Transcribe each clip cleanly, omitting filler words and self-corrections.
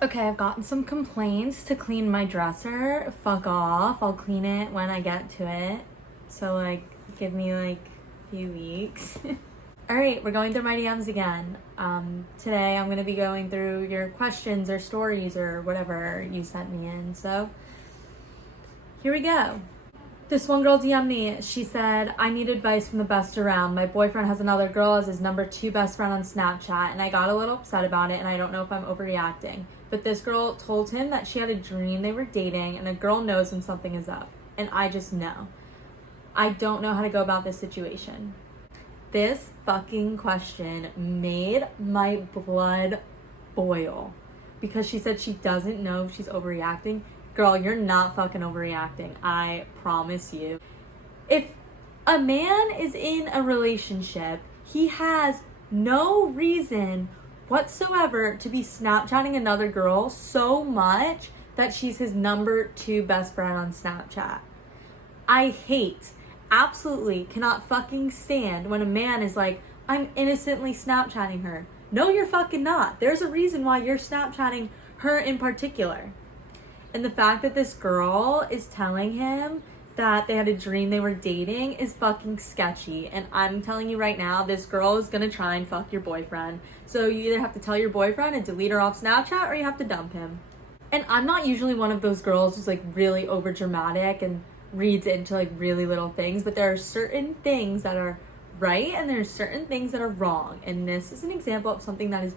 Okay, I've gotten some complaints to clean my dresser. Fuck off. I'll clean it when I get to it. So, like, give me, like, a few weeks. All right, we're going through my DMs again. Today I'm going to be going through your questions or stories or whatever you sent me in. So, here we go. This one girl DM'd me. She said, I need advice from the best around. My boyfriend has another girl as his number 2 best friend on Snapchat, and I got a little upset about it, and I don't know if I'm overreacting. But this girl told him that she had a dream they were dating, and a girl knows when something is up. And I just know. I don't know how to go about this situation. This fucking question made my blood boil. Because she said she doesn't know if she's overreacting. Girl, you're not fucking overreacting. I promise you. If a man is in a relationship, he has no reason whatsoever to be Snapchatting another girl so much that she's his number 2 best friend on Snapchat. I absolutely cannot fucking stand when a man is like, I'm innocently Snapchatting her. No, you're fucking not. There's a reason why you're Snapchatting her in particular. And the fact that this girl is telling him that they had a dream they were dating is fucking sketchy. And I'm telling you right now, this girl is gonna try and fuck your boyfriend. So you either have to tell your boyfriend and delete her off Snapchat, or you have to dump him. And I'm not usually one of those girls who's like really over dramatic and reads into like really little things, but there are certain things that are right and there are certain things that are wrong. And this is an example of something that is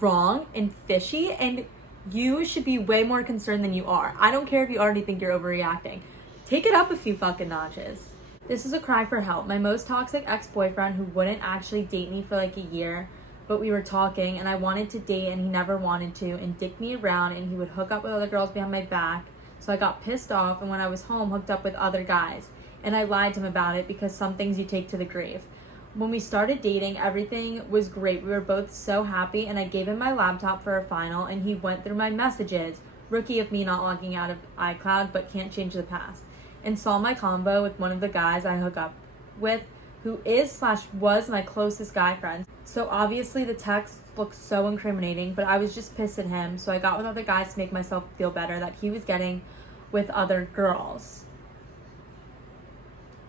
wrong and fishy, and you should be way more concerned than you are. I don't care if you already think you're overreacting. Take it up a few fucking notches. This is a cry for help. My most toxic ex-boyfriend, who wouldn't actually date me for like a year, but we were talking and I wanted to date and he never wanted to, and dicked me around, and he would hook up with other girls behind my back. So I got pissed off, and when I was home, hooked up with other guys. And I lied to him about it because some things you take to the grave. When we started dating, everything was great. We were both so happy, and I gave him my laptop for a final, and he went through my messages. Rookie of me not logging out of iCloud, but can't change the past. And saw my combo with one of the guys I hook up with, who is/was my closest guy friend. So obviously the text looked so incriminating, but I was just pissed at him. So I got with other guys to make myself feel better that he was getting with other girls.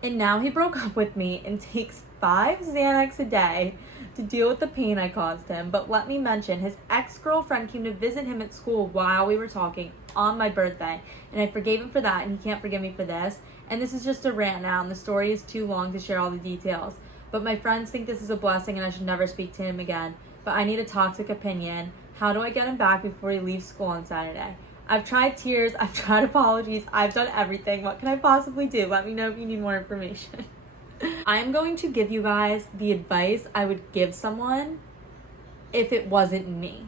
And now he broke up with me and takes 5 Xanax a day to deal with the pain I caused him. But let me mention, his ex-girlfriend came to visit him at school while we were talking on my birthday. And I forgave him for that, and he can't forgive me for this. And this is just a rant now, and the story is too long to share all the details. But my friends think this is a blessing and I should never speak to him again. But I need a toxic opinion. How do I get him back before he leaves school on Saturday? I've tried tears, I've tried apologies, I've done everything. What can I possibly do? Let me know if you need more information. I'm going to give you guys the advice I would give someone if it wasn't me.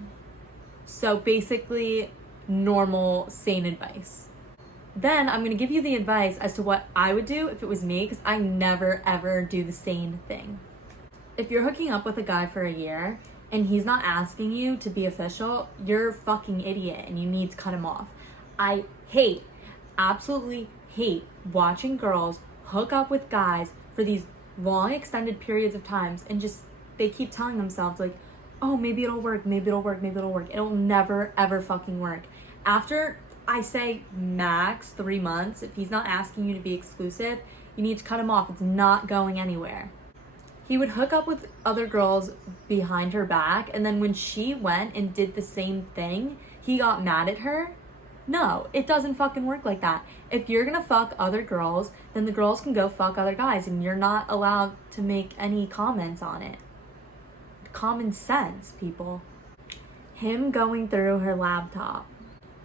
So basically, normal, sane advice. Then I'm going to give you the advice as to what I would do if it was me, because I never ever do the same thing. If you're hooking up with a guy for a year and he's not asking you to be official, you're a fucking idiot and you need to cut him off. I absolutely hate watching girls hook up with guys for these long extended periods of times and just, they keep telling themselves like, oh, maybe it'll work, maybe it'll work, maybe it'll work. It'll never ever fucking work. After, I say max 3 months, if he's not asking you to be exclusive, you need to cut him off. It's not going anywhere. He would hook up with other girls behind her back, and then when she went and did the same thing, he got mad at her. No, it doesn't fucking work like that. If you're gonna fuck other girls, then the girls can go fuck other guys, and you're not allowed to make any comments on it. Common sense, people. Him going through her laptop.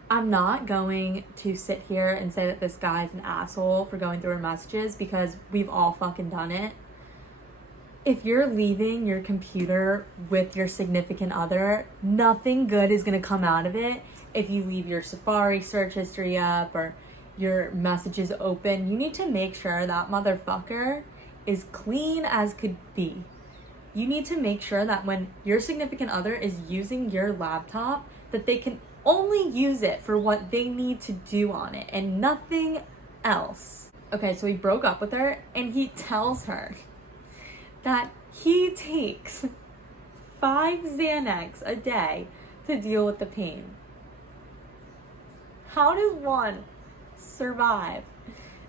I'm not going to sit here and say that this guy's an asshole for going through her messages, because we've all fucking done it. If you're leaving your computer with your significant other, nothing good is going to come out of it. If you leave your Safari search history up or your messages open, you need to make sure that motherfucker is clean as could be. You need to make sure that when your significant other is using your laptop, that they can only use it for what they need to do on it and nothing else. Okay, so he broke up with her and he tells her that he takes 5 Xanax a day to deal with the pain. How does one survive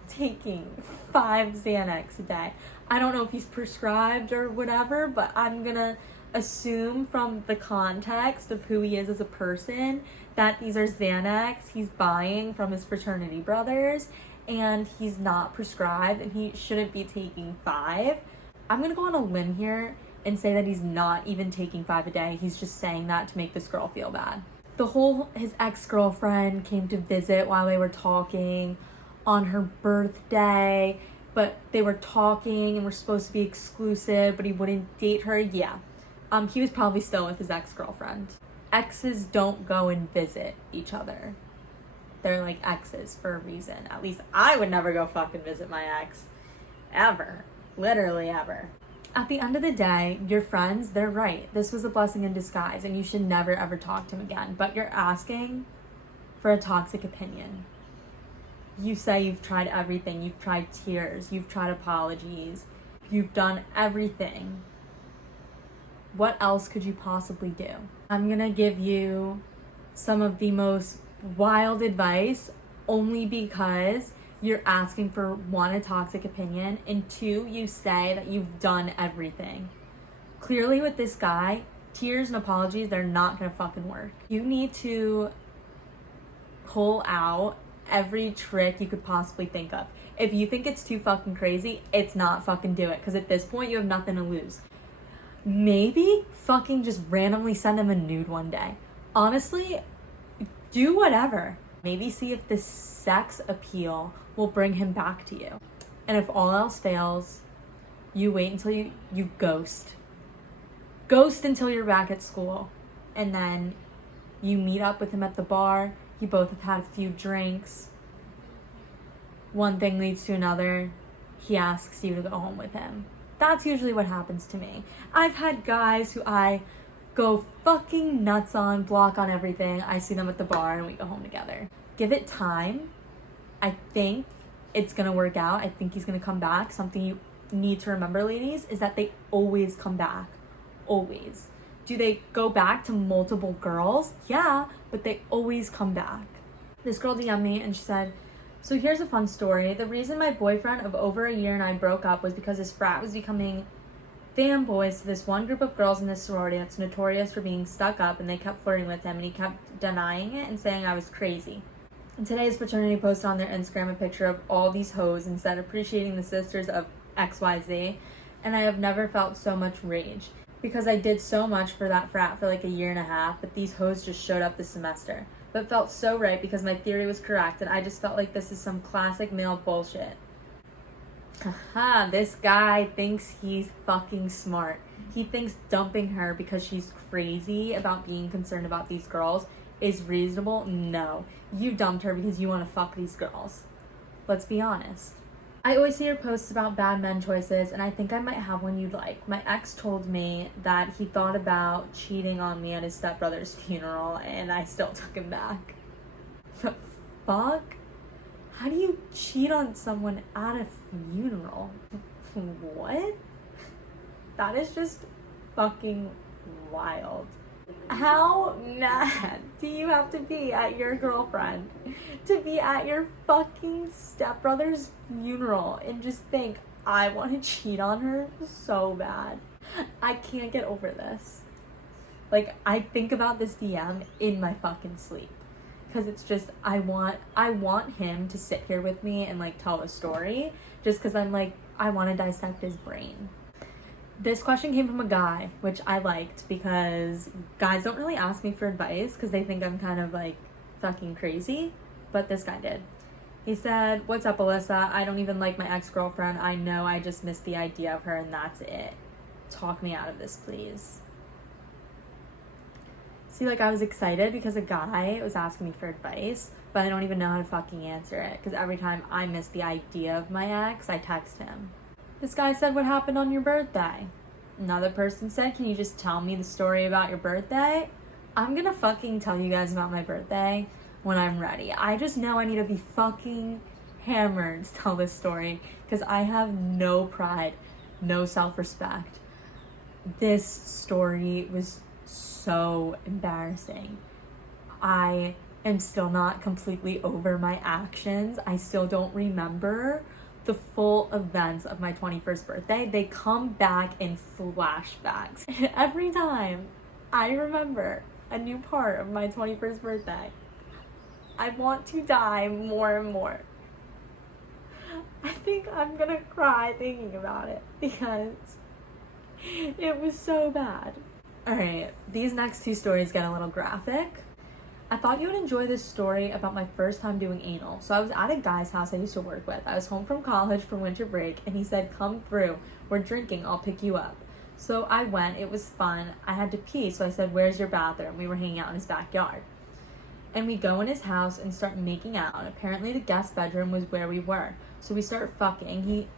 taking 5 Xanax a day? I don't know if he's prescribed or whatever, but I'm gonna assume from the context of who he is as a person that these are Xanax he's buying from his fraternity brothers, and he's not prescribed and he shouldn't be taking 5. I'm gonna go on a limb here and say that he's not even taking 5 a day. He's just saying that to make this girl feel bad. His ex-girlfriend came to visit while they were talking on her birthday, but they were talking and were supposed to be exclusive, but he wouldn't date her. Yeah. He was probably still with his ex-girlfriend. Exes don't go and visit each other. They're like exes for a reason. At least I would never go fucking visit my ex. Ever. Literally ever. At the end of the day, your friends, they're right. This was a blessing in disguise and you should never ever talk to him again. But you're asking for a toxic opinion. You say you've tried everything. You've tried tears. You've tried apologies. You've done everything. What else could you possibly do? I'm gonna give you some of the most wild advice only because you're asking for 1, a toxic opinion, and 2, you say that you've done everything. Clearly with this guy, tears and apologies, they're not gonna fucking work. You need to pull out every trick you could possibly think of. If you think it's too fucking crazy, it's not. Fucking do it, because at this point you have nothing to lose. Maybe fucking just randomly send him a nude one day. Honestly, do whatever. Maybe see if the sex appeal will bring him back to you. And if all else fails, you wait until you ghost. Ghost until you're back at school. And then you meet up with him at the bar. You both have had a few drinks. One thing leads to another. He asks you to go home with him. That's usually what happens to me. I've had guys who I go fucking nuts on, block on everything. I see them at the bar and we go home together. Give it time. I think it's gonna work out. I think he's gonna come back. Something you need to remember, ladies, is that they always come back. Always. Do they go back to multiple girls? Yeah, but they always come back. This girl DM'd me and she said, so here's a fun story. The reason my boyfriend of over a year and I broke up was because his frat was becoming fanboys to this one group of girls in this sorority that's notorious for being stuck up, and they kept flirting with him and he kept denying it and saying I was crazy. And today his fraternity posted on their Instagram a picture of all these hoes and said appreciating the sisters of XYZ, and I have never felt so much rage because I did so much for that frat for like a year and a half, but these hoes just showed up this semester. But felt so right because my theory was correct, and I just felt like this is some classic male bullshit. Haha, this guy thinks he's fucking smart. He thinks dumping her because she's crazy about being concerned about these girls is reasonable. No, you dumped her because you want to fuck these girls. Let's be honest. I always see your posts about bad men choices, and I think I might have one you'd like. My ex told me that he thought about cheating on me at his stepbrother's funeral, and I still took him back. The fuck? How do you cheat on someone at a funeral? What? That is just fucking wild. How mad do you have to be at your girlfriend to be at your fucking stepbrother's funeral and just think, I want to cheat on her so bad? I can't get over this. Like, I think about this DM in my fucking sleep. Because it's just, I want him to sit here with me and like tell a story. Just because I'm like, I want to dissect his brain. This question came from a guy, which I liked because guys don't really ask me for advice because they think I'm kind of like fucking crazy, but this guy did. He said, what's up, Alyssa? I don't even like my ex-girlfriend. I know I just missed the idea of her and that's it. Talk me out of this, please. See, like I was excited because a guy was asking me for advice, but I don't even know how to fucking answer it because every time I miss the idea of my ex, I text him. This guy said, what happened on your birthday? Another person said, can you just tell me the story about your birthday? I'm gonna fucking tell you guys about my birthday when I'm ready. I just know I need to be fucking hammered to tell this story because I have no pride, no self-respect. This story was so embarrassing. I am still not completely over my actions. I still don't remember the full events of my 21st birthday. They come back in flashbacks. And every time I remember a new part of my 21st birthday, I want to die more and more. I think I'm gonna cry thinking about it because it was so bad. Alright, these next two stories get a little graphic. I thought you would enjoy this story about my first time doing anal. So I was at a guy's house I used to work with. I was home from college for winter break and he said, "Come through, we're drinking, I'll pick you up." So I went, it was fun. I had to pee, so I said, "Where's your bathroom?" We were hanging out in his backyard. And we go in his house and start making out. Apparently the guest bedroom was where we were. So we start fucking. He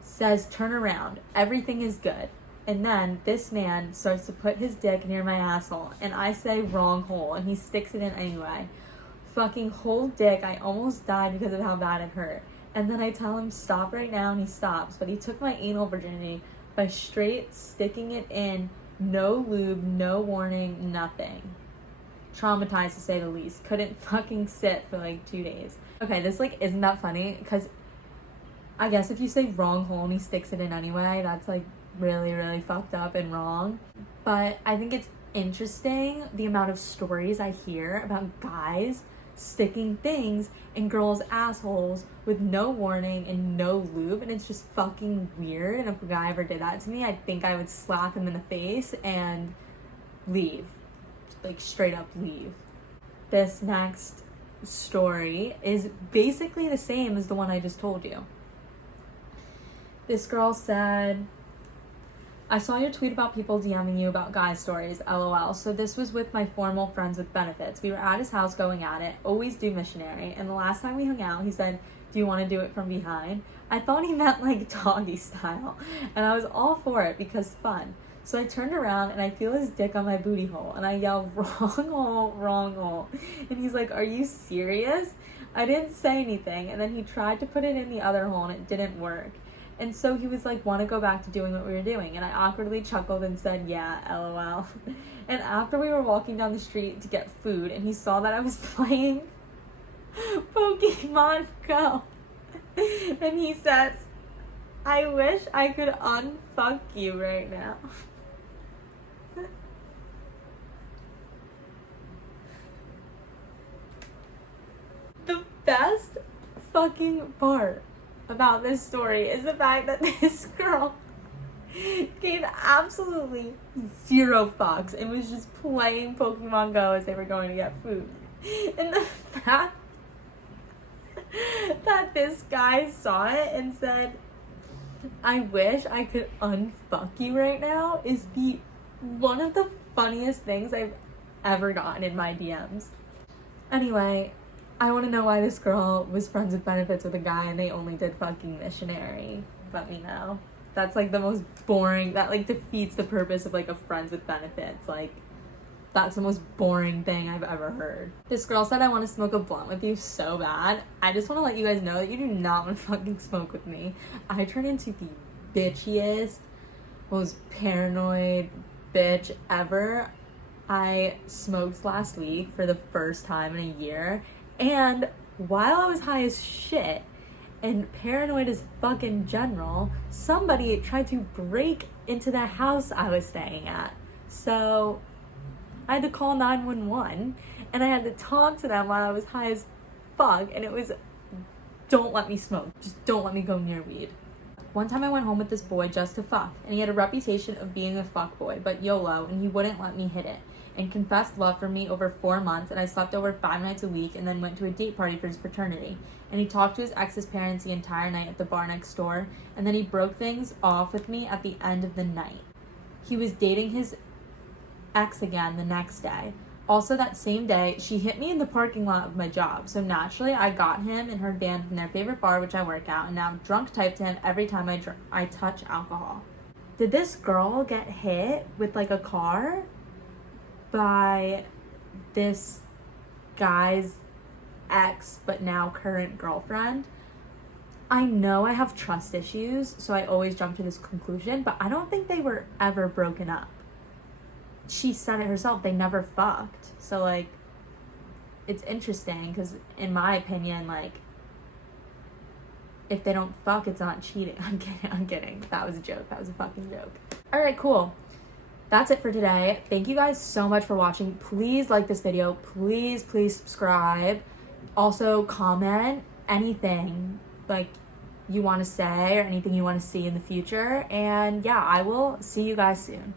says, "Turn around, everything is good." And then this man starts to put his dick near my asshole. And I say, "Wrong hole." And he sticks it in anyway. Fucking whole dick. I almost died because of how bad it hurt. And then I tell him, "Stop right now." And he stops. But he took my anal virginity by straight sticking it in. No lube, no warning, nothing. Traumatized to say the least. Couldn't fucking sit for like 2 days. Okay, this like isn't that funny because I guess if you say wrong hole and he sticks it in anyway, that's like really, really fucked up and wrong. But I think it's interesting the amount of stories I hear about guys sticking things in girls' assholes with no warning and no lube, and it's just fucking weird. And if a guy ever did that to me, I think I would slap him in the face and leave. Like straight up leave. This next story is basically the same as the one I just told you. This girl said, "I saw your tweet about people DMing you about guy stories, LOL. So this was with my formal friends with benefits. We were at his house going at it, always do missionary. And the last time we hung out, he said, 'Do you want to do it from behind?' I thought he meant like doggy style. And I was all for it because fun. So I turned around and I feel his dick on my booty hole. And I yell, 'Wrong hole, wrong hole.' And he's like, 'Are you serious?' I didn't say anything. And then he tried to put it in the other hole and it didn't work. And so he was like, 'Want to go back to doing what we were doing?' And I awkwardly chuckled and said, 'Yeah, LOL.' And after we were walking down the street to get food and he saw that I was playing Pokemon Go. And he says, 'I wish I could unfuck you right now.'" The best fucking part about this story is the fact that this girl gave absolutely zero fucks and was just playing Pokemon Go as they were going to get food. And the fact that this guy saw it and said, "I wish I could unfuck you right now," is the one of the funniest things I've ever gotten in my DMs. Anyway, I want to know why this girl was friends with benefits with a guy and they only did fucking missionary. Let me know. That's like the most boring, that like defeats the purpose of like a friends with benefits. Like, that's the most boring thing I've ever heard. This girl said, "I want to smoke a blunt with you so bad. I just want to let you guys know that you do not want to fucking smoke with me. I turn into the bitchiest, most paranoid bitch ever. I smoked last week for the first time in a year. And while I was high as shit and paranoid as fuck in general, somebody tried to break into the house I was staying at. So I had to call 911 and I had to talk to them while I was high as fuck. And it was, don't let me smoke. Just don't let me go near weed. One time I went home with this boy just to fuck, and he had a reputation of being a fuck boy, but YOLO, and he wouldn't let me hit it, and confessed love for me over 4 months, and I slept over 5 nights a week and then went to a date party for his fraternity. And he talked to his ex's parents the entire night at the bar next door, and then he broke things off with me at the end of the night. He was dating his ex again the next day. Also that same day, she hit me in the parking lot of my job, so naturally I got him and her banned from their favorite bar, which I work at, and now I'm drunk type to him every time I touch alcohol. Did this girl get hit with like a car by this guy's ex but now current girlfriend? I know I have trust issues, so I always jump to this conclusion, but I don't think they were ever broken up. She said it herself, they never fucked. So like, it's interesting because in my opinion, like, if they don't fuck, it's not cheating. I'm kidding. That was a joke. That was a fucking joke. All right, cool. That's it for today. Thank you guys so much for watching. Please like this video. Please subscribe. Also, comment anything like you want to say or anything you want to see in the future. And yeah, I will see you guys soon.